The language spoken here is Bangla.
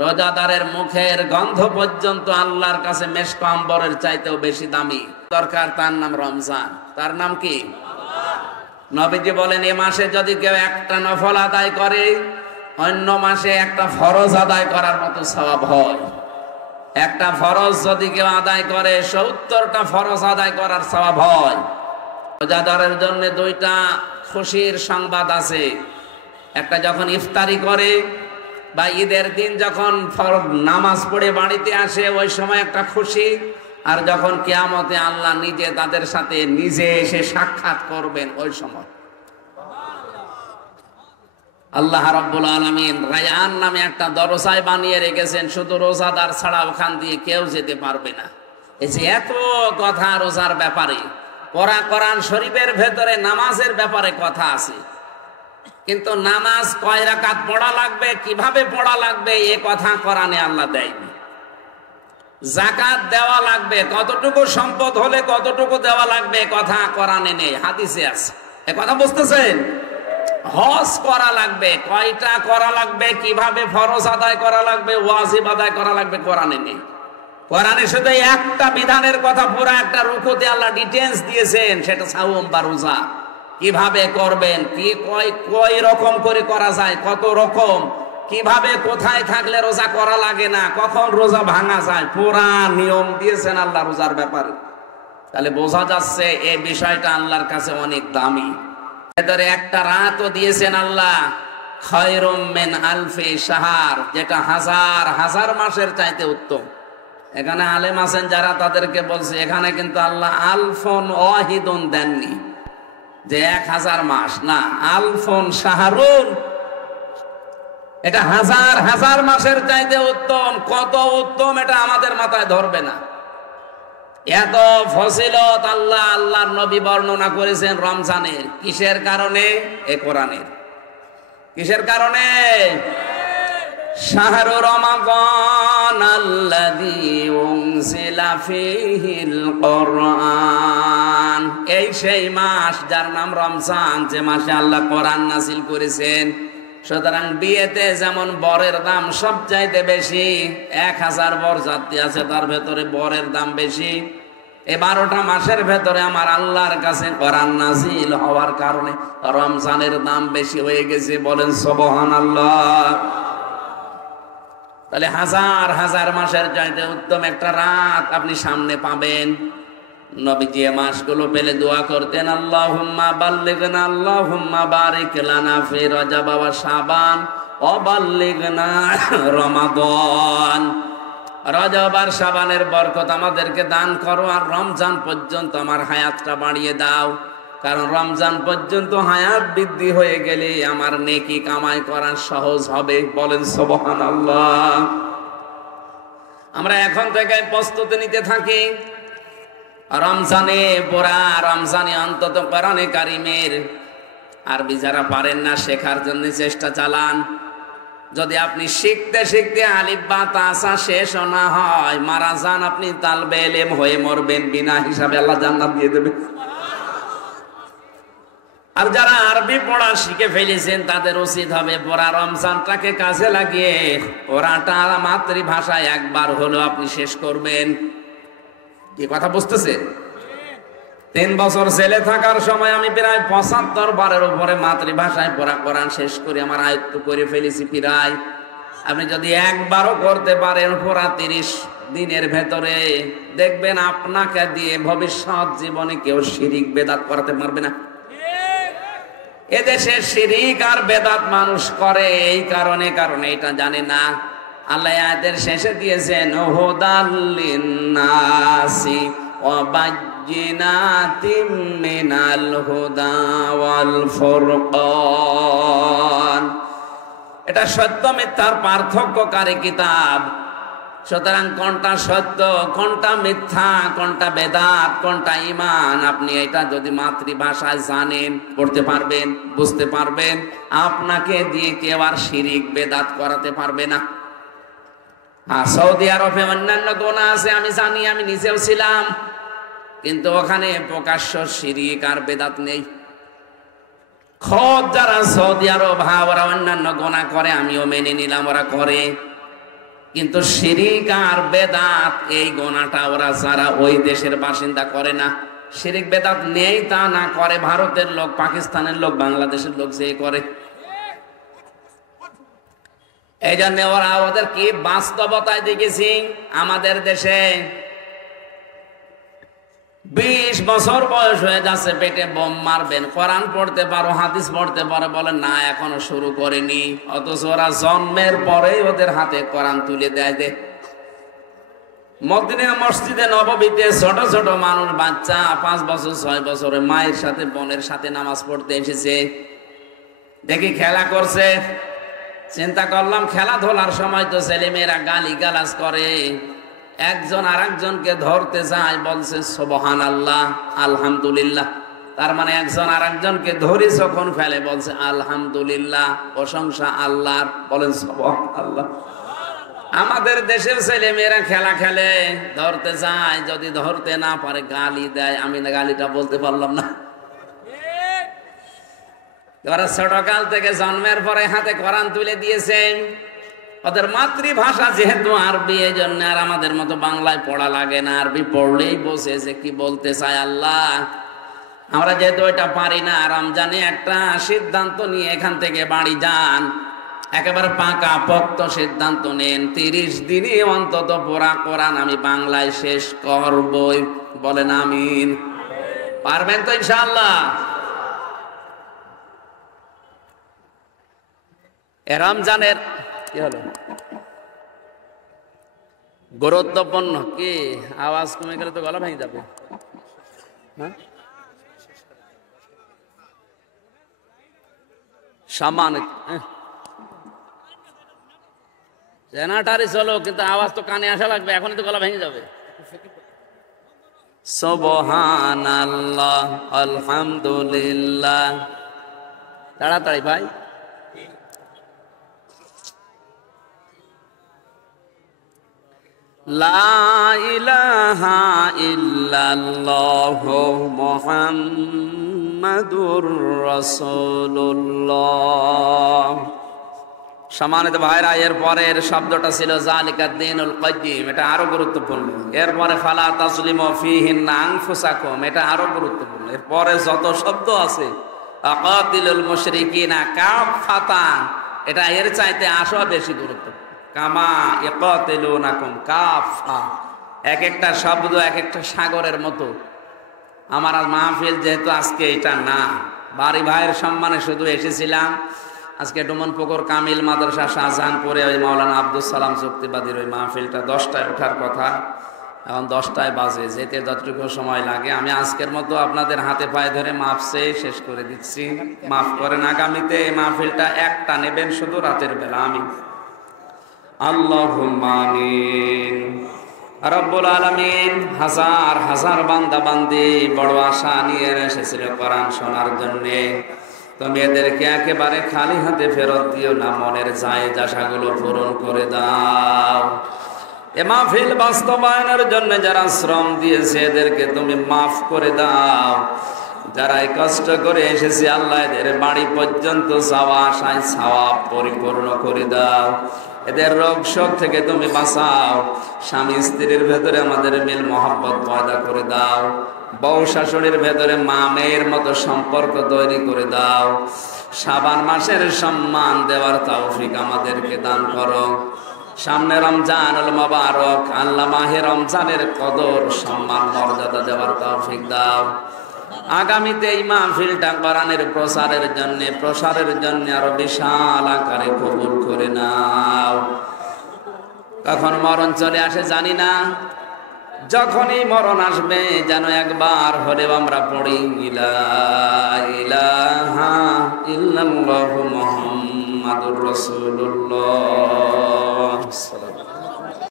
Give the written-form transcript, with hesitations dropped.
রোজাদারের মুখের গন্ধ পর্যন্ত আল্লাহর কাছে মেশক আম্বরের চাইতেও বেশি দামি। দরকার তার নাম রমজান। তার নাম কি? নবীজি বলেন, এ মাসে যদি কেউ একটা নফল আদায় করে, অন্য মাসে একটা ফরজ আদায় করার মতো সওয়াব হয়। একটা ফরজ যদি কেউ আদায় করে, ৭০টা ফরজ আদায় করার সওয়াব হয়। রোজাদারের জন্য দুইটা খুশির সংবাদ আছে। একটা যখন ইফতারি করে বা ঈদের দিন যখন নামাজ পড়ে বাড়িতে আসে, ওই সময় একটা খুশি। আর যখন কিয়ামতে আল্লাহ নিজে তাদের সাথে নিজে এসে সাক্ষাৎ করবেন, ওই সময়। আল্লাহ রাব্বুল আলামিন রায়ান নামে একটা দরজায় বানিয়ে রেখেছেন, শুধু রোজাদার ছাড়া ওখান দিয়ে কেউ যেতে পারবে না। এই যে এত কথা রোজার ব্যাপারে, কোরআন শরীফের ভেতরে নামাজের ব্যাপারে কথা আছে, কিন্তু নামাজ কয় রাকাত পড়া লাগবে, কিভাবে পড়া লাগবে, এ কথা কোরআনে আল্লাহ দেয়নি। যাকাত দেওয়া লাগবে, কতটুকু সম্পদ হলে কতটুকু দেওয়া লাগবে, কথা কোরআনে নেই, হাদিসে আছে। এ কথা বুঝতেছেন? হজ করা লাগবে, কয়টা করা লাগবে, কিভাবে ফরজ আদায় করা লাগবে, ওয়াজিব আদায় করা লাগবে, কোরআনে নেই। কোরআনে শুধু একটা বিধানের কথা পুরো একটা রুকুতে আল্লাহ ডিটেইলস দিয়েছেন, সেটা সাওম বা রোজা কিভাবে করবেন, কি কয় রকম করে করা যায়, কত রকম, কিভাবে কোথায় থাকলে রোজা করা লাগে না, কখন রোজা ভাঙা যায়, পুরা নিয়ম দিয়েছেন আল্লাহ রোজার ব্যাপারে। তাহলে বোঝা যাচ্ছে এই বিষয়টা আল্লাহর কাছে অনেক দামি। এদের একটা রাতও দিয়েছেন আল্লাহ, খায়রুম মিন আলফি শাহর, যেটা হাজার হাজার মাসের চাইতে উত্তম। এখানে আলেম আছেন যারা, তাদেরকে বলছে এখানে কিন্তু আল্লাহ আলফন ওয়াহিদুন দেননি, যে 1000 মাস না, আলফন শাহরুন, এটা হাজার হাজার মাসের চাইতে উত্তম। কত উত্তম এটা আমাদের মাথায় ধরবে না। এত ফজিলত আল্লাহর নবী বর্ণনা করেছেন রমজানের। কিসের কারণে? এ কোরআনের। কিসের কারণে? শাহরু রমাদান আল্লাযী উনজিলা ফীহিল কোরআন, এই সেই মাস যার নাম রমজান, যে মাসে আল্লাহ কোরআন নাযিল করেছেন। সুতরাং বিয়েতে যেমন বরের দাম সবচাইতে বেশি, 1000 বর যাত্রী আছে, তার ভেতরে বরের দাম বেশি। এই 12টা মাসের ভেতরে আমার আল্লাহর কাছে কোরআন নাযিল হওয়ার কারণে রমজানের দাম বেশি হয়ে গেছে। বলেন সুবহানাল্লাহ। তাহলে হাজার হাজার মাসের চাইতে উত্তম একটা রাত আপনি সামনে পাবেন। নবীজি মাসগুলো পেলে দোয়া করতেন, আল্লাহুম্মা বাল্লিগনা, আল্লাহুম্মা বারিক লানা ফি রজব ওয়া শাবান ওয়া বাল্লিগনা রমাদান। রজব আর শাবানের বরকত আমাদেরকে দান করো, আর রমজান পর্যন্ত আমার হায়াতটা বাড়িয়ে দাও। কারণ রমজান পর্যন্ত হায়াত বৃদ্ধি হয়ে গেলে আমার নেকি কামাই করা সহজ হবে। বলেন সুবহানাল্লাহ। আমরা এখন থেকে প্রস্তুতি নিতে থাকি রমজানে, পুরা রমজানে অন্তত কোরআনে কারিমের আরবি যারা পারেন না শেখার জন্য চেষ্টা চালান। যদি আপনি শিখতে শিখতে আলিফ বা তাসা শেষ না হয়, মারা যান, আপনি তালবে ইলম হয়ে মরবেন, বিনা হিসাবে আল্লাহ জান্নাত দিয়ে দেবে। আর যারা আরবি পড়া শিখে ফেলেছেন তাদের উচিত হবে পুরা রমজানটাকে কাজে লাগিয়ে ওরাটা মাতৃভাষায় একবার হলো আপনি শেষ করবেন। কি কথা বুঝতেছেন? 3 বছর ছেলে থাকার সময় আমি প্রায় 75 বারের উপরে মাতৃভাষায় পড়া কোরআন শেষ করে আমার আয়ত্ত করে ফেলেছি প্রায়। আপনি যদি একবারও করতে পারেন পুরা 30 দিনের ভেতরে, দেখবেন আপনাকে দিয়ে ভবিষ্যৎ জীবনে কেউ শিরিক বেদাত করাতে পারবে না। এদেশে শিরিক আর বেদাত মানুষ করে এই কারণে এটা জানে না। আল্লাহ আয়াতের শেষে দিয়েছেন হুদাল লিন্নাসি ওয়া বায়্যিনাতিম মিনাল হুদা ওয়াল ফুরকান। এটা সত্য মিথ্যার পার্থক্যকারী কিতাব। সুতরাং কোনটা সত্য, কোনটা মিথ্যা, কোনটা বেদাত, কোনটা ঈমান, আপনি এটা যদি মাতৃভাষায় জানেন, পড়তে পারবেন, বুঝতে পারবেন, আপনাকে দিয়ে কেউ আর শিরিক বেদাত করাতে পারবে না। সৌদি আরবে অন্যান্য গুনাহ আছে, আমি জানি, আমি নিজেও ছিলাম, কিন্তু ওখানে প্রকাশ্য শিরিক আর বেদাত নেই। খোদ যারা সৌদি আরব ওরা অন্যান্য গুনাহ করে, আমিও মেনে নিলাম ওরা করে, কিন্তু শিরিক আর বেদাত এই গোনাটা ওরা যারা ওই দেশের বাসিন্দা করে না। শিরিক বেদাত নেই তা না, করে ভারতের লোক, পাকিস্তানের লোক, বাংলাদেশের লোক যে করে। এই জন্য ওরা ওদের কি বাস্তবতায় দেখেছি। আমাদের দেশে 20 বছর বয়স হয়ে যাচ্ছে, পেটে বোম মারবেন, কোরআন পড়তে পারো, হাদিস পড়তে পারো, বলে না এখনো শুরু করেনি। অথচ ওরা জন্মের পরেই ওদের হাতে কোরআন তুলে দেয়। মদিনা মসজিদে নববীতে ছোট ছোট মানুষ, বাচ্চা 5 বছর 6 বছরের মায়ের সাথে বোনের সাথে নামাজ পড়তে এসেছে। দেখি খেলা করছে, চিন্তা করলাম খেলাধুলার সময় তো ছেলেমেয়েরা গালি গালাজ করে, একজন আর একজনকে ধরতে যায়, বলছে সুবহানাল্লাহ আলহামদুলিল্লাহ। তার মানে একজন আর একজনকে ধরে যখন ফেলে বলছে আলহামদুলিল্লাহ, প্রশংসা আল্লাহর, বলেন সুবহানাল্লাহ। আমাদের দেশের ছেলে মেয়েরা খেলা খেলে, ধরতে যায়, যদি ধরতে না পারে গালি দেয়। আমি না গালিটা বলতে পারলাম না। ওরা ছোটকাল থেকে জন্মের পরে হাতে কোরআন তুলে দিয়েছে। ওদের মাতৃভাষা যেহেতু আরবি, এই জন্য আর আমাদের মতো বাংলায় পড়া লাগে না, আরবি পড়লেই বসে যে কি বলতে চায় আল্লাহ। আমরা যেহেতু এটা পারি না, রমজানে একটা সিদ্ধান্ত নিয়ে এখান থেকে বাড়ি যান, একেবারে পাকা পোক্ত সিদ্ধান্ত নেন, 30 দিনে অন্তত পুরা কোরআন আমি বাংলায় শেষ করবই। বলেন আমিন। পারবেন তো ইনশাআল্লাহ? রমজানের কি হলো গুরুত্বপূর্ণ কি, আওয়াজ কমে গেলে তো গলা ভেঙে যাবে। সম্মানিত জেনারেটরই চলো, কিন্তু আওয়াজ তো কানে আসা লাগবে, এখন তো গলা ভেঙে যাবে। সুবহানাল্লাহ আলহামদুলিল্লাহ, তাড়াতাড়ি ভাই। লা ইলাহা ইল্লাল্লাহু মুহাম্মাদুর রাসূলুল্লাহ। সম্মানিত ভাইরা, এর পরের শব্দটা ছিল যালিকা দ্বীনুল কাইয়্যিম, এটা আরো গুরুত্বপূর্ণ। এরপরে ফালা তাজলিমু ফীহিন্না আনফুসাকুম, এটা আরো গুরুত্বপূর্ণ। এরপরে যত শব্দ আছে, আকাতিলুল মুশরিকিনা কাফাতান, এটা এর চাইতে আসো বেশি গুরুত্বপূর্ণ। কামা ইয়াকাতিলুনাকুম কাফা, এক একটা শব্দ এক একটা সাগরের মতো। আমার আর মাহফিল যেহেতু আজকে এটা না, বাড়ি ভাইয়ের সম্মানে শুধু এসেছিলাম। আজকে ডুমনপুকুর কামিল মাদ্রাসা শাহজাহানপুরে ওই মাওলানা আব্দুল সালাম যুক্তিবাদীর ওই মাহফিলটা 10টায় ওঠার কথা, এখন 10টায় বাজে, যেতে যতটুকু সময় লাগে। আমি আজকের মতো আপনাদের হাতে পায়ে ধরে মাফ চেয়ে শেষ করে দিচ্ছি, মাফ করেন। আগামীতে এই মাহফিলটা একটা নেবেন শুধু রাতের বেলা। আমি আল্লাহুম্মা আমিন। রব্বুল আলামিন হাজার হাজার বান্দা বান্দি বড় আশা নিয়ে এসেছিল কোরআন শোনার জন্যে। তুমি এদেরকে একেবারে খালি হাতে ফেরত দিও না, মনের জায়েজ আশাগুলো পূরণ করে দাও। এ মাহফিল বাস্তবায়নের জন্য যারা শ্রম দিয়েছে এদেরকে তুমি মাফ করে দাও। যারা এই কষ্ট করে এসেছে আল্লাহ, এদের বাড়ি পর্যন্ত যাওয়া আসায় সওয়াব পরিপূর্ণ করে দাও। এদের রোগ শোক থেকে তুমি বাঁচাও। স্বামী স্ত্রীর ভেতরে আমাদের মিল মহব্বত পয়দা করে দাও। বউ শাশুড়ির ভেতরে মা মেয়ের মতো সম্পর্ক তৈরি করে দাও। শাবান মাসের সম্মান দেওয়ার তৌফিক আমাদেরকে দান করো। সামনে রমজানুল মুবারক, আল্লাহ মাহে রমজানের কদর সম্মান মর্যাদা দেওয়ার তৌফিক দাও। আগামীতে এই মাহফিলটা কোরআনের প্রসারের জন্য আরো বিশাল আকারে কবুল করে নাও। কখন মরণ চলে আসে জানি না, যখনই মরণ আসবে যেন একবার হলেও আমরা পড়ি লা ইলাহা ইল্লাল্লাহু মুহাম্মাদুর রাসূলুল্লাহ।